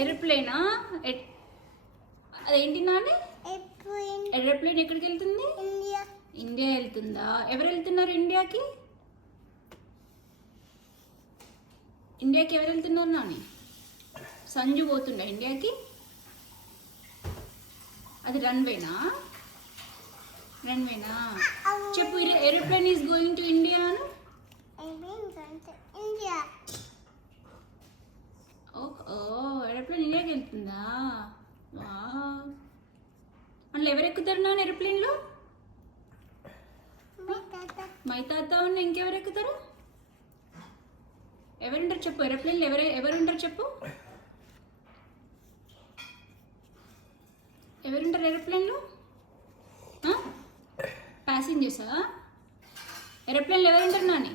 ఏరోప్లేనా? అదేంటి నాని? ఏరోప్లేన్ ఎక్కడికి వెళ్తుంది? ఇండియా వెళ్తుందా? ఎవరు వెళ్తున్నారు ఇండియాకి? ఇండియాకి ఎవరు వెళ్తున్నారు నాని? సంజు పోతుందా ఇండియాకి? అది రన్వేనా? రన్వేనా? చెప్పు, aeroplane is going to India అను. ఓ ఏరోప్లేన్ ఇండియాకి వెళ్తుందా? వాహ్. అందులో ఎవరు ఎక్కుతారు నాన్న ఏరోప్లేన్లో? మై తాత ఉన్న ఇంకెవరు ఎక్కుతారు? ఎవరుంటారు చెప్పు, ఏరోప్లేన్లో ఎవరుంటారు చెప్పు? ఎవరుంటారు ఏరోప్లేన్లో? ప్యాసింజర్సా? ఏరోప్లేన్లో ఎవరుంటారు నాని?